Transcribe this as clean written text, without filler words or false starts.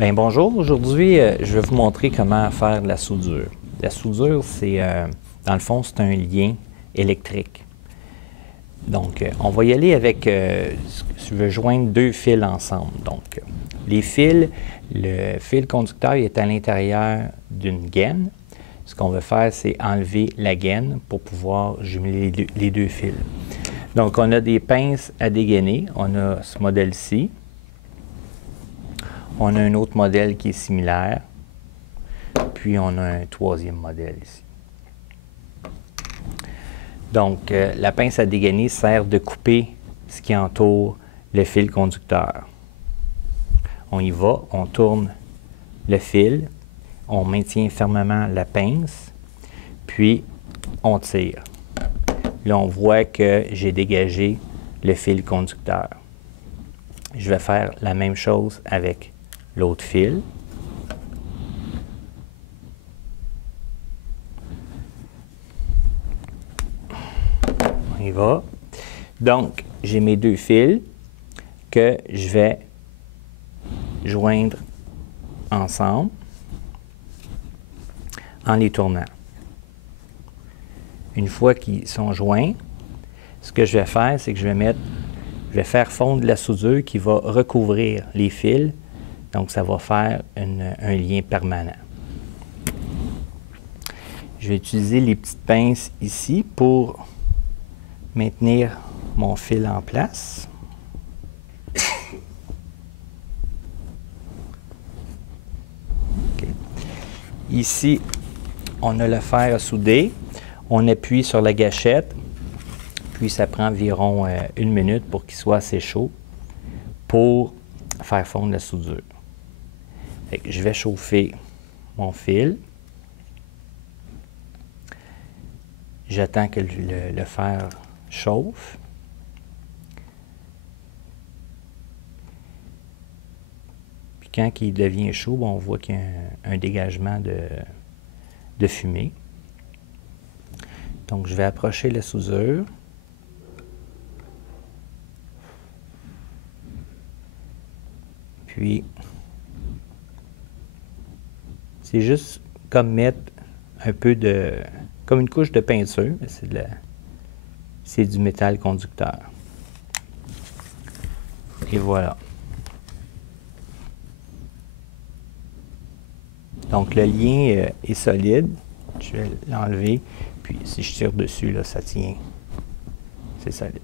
Bien, bonjour, aujourd'hui je vais vous montrer comment faire de la soudure. La soudure, c'est dans le fond, c'est un lien électrique. Donc, on va y aller avec, je veux joindre deux fils ensemble. Donc, les fils, le fil conducteur est à l'intérieur d'une gaine. Ce qu'on veut faire, c'est enlever la gaine pour pouvoir jumeler les deux fils. Donc, on a des pinces à dégainer. On a ce modèle-ci. On a un autre modèle qui est similaire. Puis, on a un troisième modèle ici. Donc, la pince à dégainer sert de couper ce qui entoure le fil conducteur. On y va, on tourne le fil, on maintient fermement la pince, puis on tire. Là, on voit que j'ai dégagé le fil conducteur. Je vais faire la même chose avec l'autre fil. On y va. Donc, j'ai mes deux fils que je vais joindre ensemble en les tournant. Une fois qu'ils sont joints, ce que je vais faire, c'est que je vais faire fondre la soudure qui va recouvrir les fils. Donc, ça va faire un lien permanent. Je vais utiliser les petites pinces ici pour maintenir mon fil en place. Okay. Ici, on a le fer à souder. On appuie sur la gâchette, puis ça prend environ 1 minute pour qu'il soit assez chaud pour faire fondre la soudure. Fait que je vais chauffer mon fil. J'attends que le fer chauffe. Puis quand il devient chaud, on voit qu'il y a un dégagement de fumée. Donc, je vais approcher la soudure. Puis, c'est juste comme mettre un peu comme une couche de peinture, mais c'est du métal conducteur. Et voilà. Donc, le lien est solide. Je vais l'enlever. Puis, si je tire dessus, là, ça tient. C'est solide.